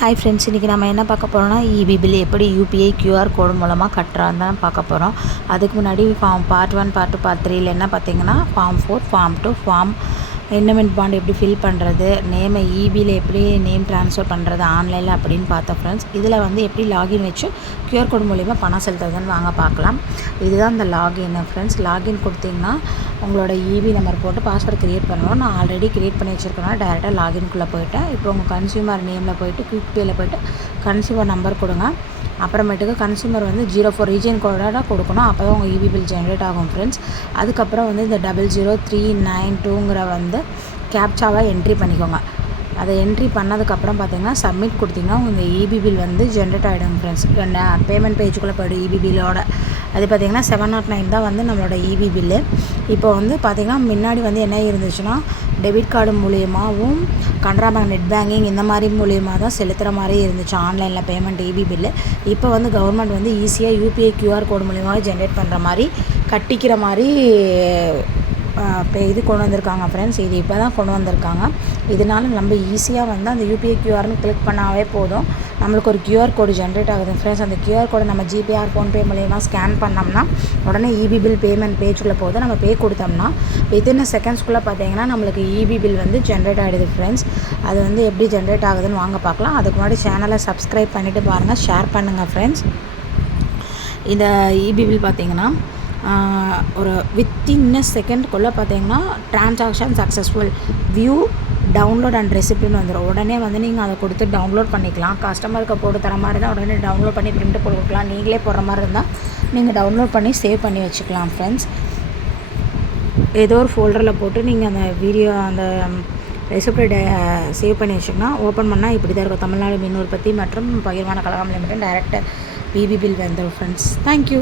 Hi friends, இன்றைக்கி நம்ம என்ன பார்க்க போகிறோம்னா இபி பில் எப்படி யூபிஐ கியூஆர் கோடு மூலமாக கட்டுறான்னு தான் பார்க்க போகிறோம். அதுக்கு முன்னாடி பார்ட் 1 பார்ட் 2 பார்ட் 3ல் என்ன பார்த்தீங்கன்னா ஃபார்ம் 4 ஃபார்ம் 2 ஃபார்ம் என்டமெண்ட் பாண்ட் எப்படி ஃபில் பண்ணுறது, நேமை இபியில் எப்படி நேம் ட்ரான்ஸ்ஃபர் பண்ணுறது ஆன்லைனில் அப்படின்னு பார்த்தோம் ஃப்ரெண்ட்ஸ். இதில் எப்படி லாகின் வச்சு கியூஆர் கோடு மூலிமா பணம் செலுத்துறதுன்னு வாங்க பார்க்கலாம். இதுதான் இந்த லாகின் ஃப்ரெண்ட்ஸ். லாகின் கொடுத்தீங்கன்னா உங்களோட இபி நம்பர் போட்டு பாஸ்வேர்டு க்ரியேட் பண்ணுவோம். நான் ஆல்ரெடி க்ரியேட் பண்ணி வச்சுருக்கேன்னா டேரெக்டாக லாகின்குள்ளே போய்ட்டேன். இப்போ உங்கள் கன்சியூமர் நேமில் போய்ட்டு குயிக் பேயில் போய்ட்டு கன்சியூமர் நம்பர் கொடுங்க. அப்புறமேட்டுக்கு கன்சியூமர் 04 ரீஜன் கோடாக கொடுக்கணும். அப்போ தான் உங்கள் இபி பில் ஜென்ரேட் ஆகும் ஃப்ரெண்ட்ஸ். அதுக்கப்புறம் இந்த 00392 கேப்சாவை என்ட்ரி பண்ணிக்கோங்க. அதை என்ட்ரி பண்ணதுக்கப்புறம் பார்த்தீங்கன்னா சப்மிட் கொடுத்தீங்கன்னா உங்கள் இபி பில் ஜென்ரேட் ஆகிடும் ஃப்ரெண்ட்ஸ். பேமெண்ட் பேஜுக்குள்ளே போய்டும் இபி பில்லோட. அது பார்த்திங்கன்னா 709 தான் நம்மளோட இபி பில்லு. இப்போ பார்த்திங்கன்னா முன்னாடி என்ன இருந்துச்சுன்னா டெபிட் கார்டு மூலியமாகவும் கனரா பேங்க் நெட் பேங்கிங் இந்த மாதிரி மூலியமாக தான் செலுத்துகிற மாதிரி இருந்துச்சு ஆன்லைனில் பேமெண்ட் இபி பில்லு. இப்போ கவர்மெண்ட் ஈஸியாக யூபிஐ கியூஆர் கோடு மூலியமாக ஜென்ரேட் பண்ணுற மாதிரி கட்டிக்கிற மாதிரி இது கொண்டு வந்திருக்காங்க ஃப்ரெண்ட்ஸ். இது இப்போ தான் கொண்டு வந்திருக்காங்க. இதனால் நம்ம ஈஸியாக அந்த யூபிஐ கியூஆர்னு கிளிக் பண்ணாவே போதும், நம்மளுக்கு ஒரு கியூஆர் கோடு ஜென்ரேட் ஆகுது ஃப்ரெண்ட்ஸ். அந்த கியூஆர் கோடை நம்ம ஜிபே ஆர் ஃபோன்பே மூலயமா ஸ்கேன் பண்ணோம்னா உடனே இபி பில் பேமெண்ட் பேஜுக்குள்ளே போகுது. நம்ம பே கொடுத்தோம்னா வித்தின் செகண்ட்ஸ்குள்ளே பார்த்தீங்கன்னா நம்மளுக்கு இபி பில் ஜென்ரேட் ஆகிடுது ஃப்ரெண்ட்ஸ். அது எப்படி ஜென்ரேட் ஆகுதுன்னு வாங்க பார்க்கலாம். அதுக்கு முன்னாடி சேனலை சப்ஸ்கிரைப் பண்ணிவிட்டு பாருங்கள், ஷேர் பண்ணுங்கள் ஃப்ரெண்ட்ஸ். இந்த இபி பில் பார்த்திங்கன்னா ஒரு வித்தின் செகண்ட்குள்ளே பார்த்தீங்கன்னா transaction successful, view download and ரெசிப்ட்னு வந்துடும். உடனே நீங்கள் அதை கொடுத்து டவுன்லோட் பண்ணிக்கலாம். கஸ்டமருக்கு போட்டு தர மாதிரி இருந்தால் உடனே டவுன்லோட் பண்ணி பிரிண்ட் போட்டு கொடுக்கலாம். நீங்களே போடுற மாதிரி இருந்தால் நீங்கள் டவுன்லோட் பண்ணி சேவ் பண்ணி வச்சுக்கலாம் ஃப்ரெண்ட்ஸ். ஏதோ ஒரு ஃபோல்டரில் போட்டு நீங்கள் அந்த வீடியோ அந்த ரெசிப்டை சேவ் பண்ணி வச்சுக்கணும். ஓப்பன் பண்ணால் இப்படி தான் இருக்கும். தமிழ்நாடு மின் உற்பத்தி மற்றும் பகிர்மான கழகம் லிமிடெட் டைரக்ட் இபி பில் வந்துடும் ஃப்ரெண்ட்ஸ். தேங்க்யூ.